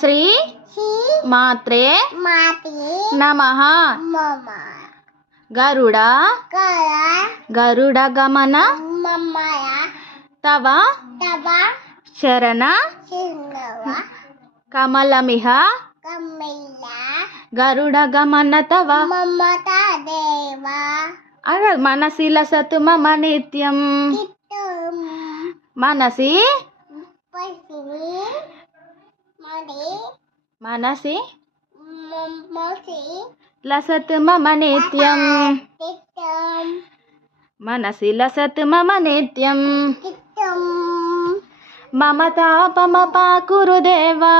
శ్రీ మాత్రే నమః. గరుడ గమన తవ శరణ కమలమిహ గరుడ గమన తవ మనసి లసతు మమ నిత్యం. మనసి లసతు మమ నిత్యం. మనసి లసతు మమ నిత్యం. మమ తాపమపా కురు దేవా.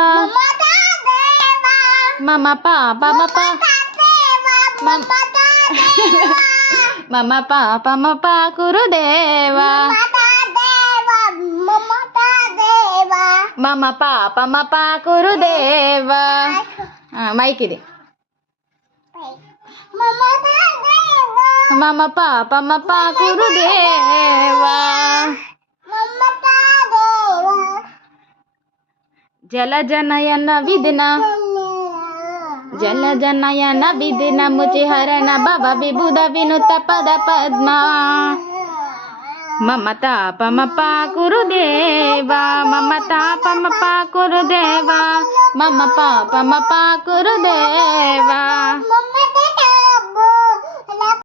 మమ పాపమపా మమ పాపమపా కురు దేవా. మమ పాపమపా కురు దేవా. మైక్ ఇది. మమ పాపమపా కురు దేవా. జలజనయన విదిన జలజనయన విదిన ముచిహరణ భవ విబుధ వినుత పద పద్మ. మమ తాపమపా కురు దేవా. మమ తాపమపా కురు దేవా. మమ పాపమపా కురు దేవా.